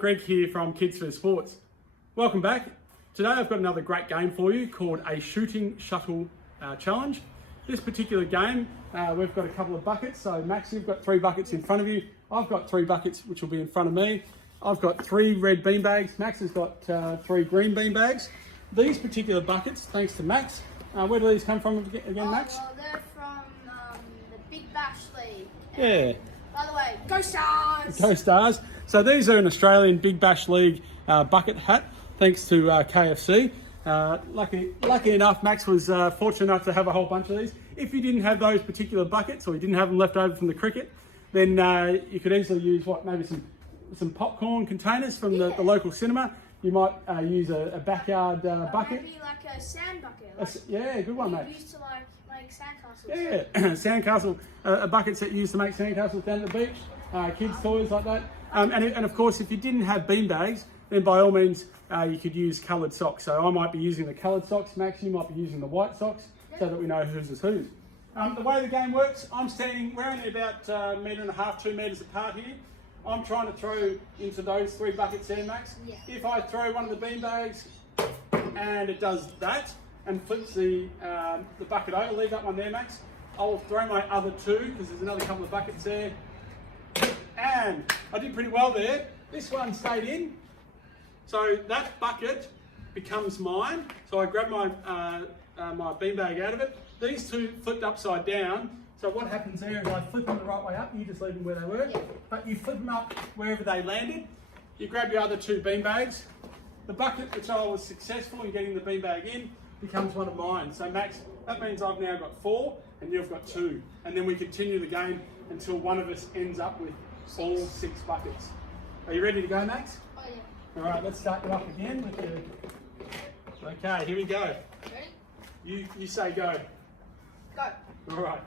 Greg here from Kidzphyz Sports. Welcome back. Today I've got another great game for you called a shooting shuttle challenge. This particular game, we've got a couple of buckets. So Max, you've got 3 buckets in front of you. I've got 3 buckets which will be in front of me. I've got 3 red bean bags. Max has got 3 green bean bags. These particular buckets, thanks to Max, where do these come from again, Max? Well, they're from the Big Bash League. Yeah. By the way, go Stars! Go Stars. So these are an Australian Big Bash League bucket hat, thanks to KFC. Lucky enough, Max was fortunate enough to have a whole bunch of these. If you didn't have those particular buckets, or you didn't have them left over from the cricket, then you could easily use maybe some popcorn containers from the local cinema. You might use a backyard bucket. Maybe like a sand bucket. Yeah, good one, mate. Used to make sandcastles. Yeah, sandcastle, buckets that you used to make sandcastles down at the beach, kids' toys like that. And of course, if you didn't have bean bags, then by all means, you could use coloured socks. So I might be using the coloured socks, Max, you might be using the white socks, so that we know whose is whose. The way the game works, we're only about 1.5 metres, 2 metres apart here. I'm trying to throw into those 3 buckets there, Max. Yeah. If I throw one of the bean bags and it does that and flips the bucket over, leave that one there, Max. I'll throw my other 2 because there's another couple of buckets there. And I did pretty well there. This one stayed in. So that bucket becomes mine. So I grab my my bean bag out of it. These 2 flipped upside down. So what happens there is I flip them the right way up, you just leave them where they were, but you flip them up wherever they landed. You grab your other 2 bean bags. The bucket which I was successful in getting the bean bag in becomes one of mine. So Max, that means I've now got 4 and you've got 2. And then we continue the game until one of us ends up with all 6 buckets. Are you ready to go, Max? Oh yeah. All right, let's start you up again with your... Okay, here we go. Ready? You say go. Go. All right.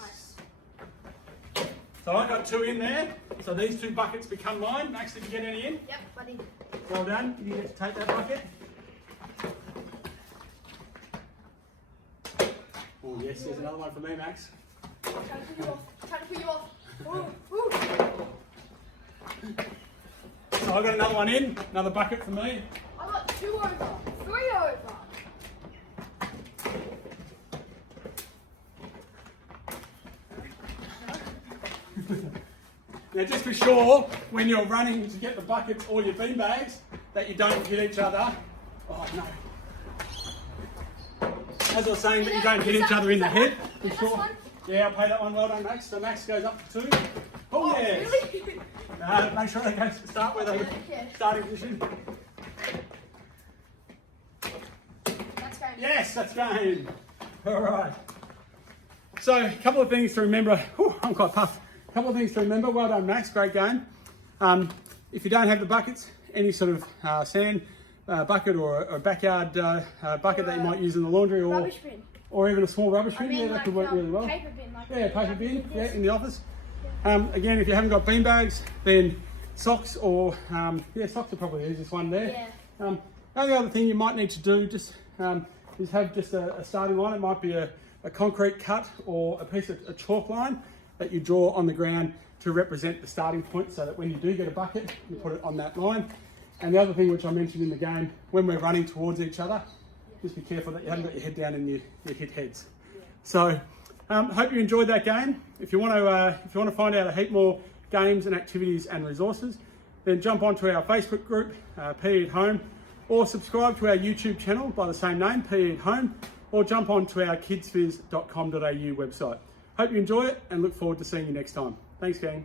Nice. So I got 2 in there. So these 2 buckets become mine. Max, did you get any in? Yep, buddy. Well done. You get to take that bucket. Oh yes, there's another one for me, Max. Trying to put you off. Trying to put you off. Ooh, ooh. So I got another one in. Another bucket for me. I got 2 over. 3 over. Now just be sure when you're running to get the buckets or your bean bags that you don't hit each other. Oh no. As I was saying, that you don't hit each other in the head. Be sure. Yeah, I'll pay that one. Well done, Max. So Max goes up to 2. Oh yes. Really? Make sure they go start where they were starting position. That's going. Yes, that's going. All right. So a couple of things to remember. Whew, I'm quite puffed. A couple of things to remember. Well done, Max. Great game. If you don't have the buckets, any sort of sand bucket or a backyard bucket that you might use in the laundry, or even a small rubbish bin, yeah, that could work really well. Paper bin, Paper bin, yeah, in the office. Again, if you haven't got bean bags, then socks or socks are probably the easiest one there. Yeah. The only other thing you might need to do is have just a starting line. It might be a concrete cut or a piece of a chalk line that you draw on the ground to represent the starting point, so that when you do get a bucket, you put it on that line. And the other thing which I mentioned in the game, when we're running towards each other, just be careful that you haven't got your head down and you hit heads. So, hope you enjoyed that game. If you want to find out a heap more games and activities and resources, then jump onto our Facebook group, PE at Home, or subscribe to our YouTube channel by the same name, PE at Home, or jump onto our kidzphyz.com.au website. Hope you enjoy it and look forward to seeing you next time. Thanks, gang.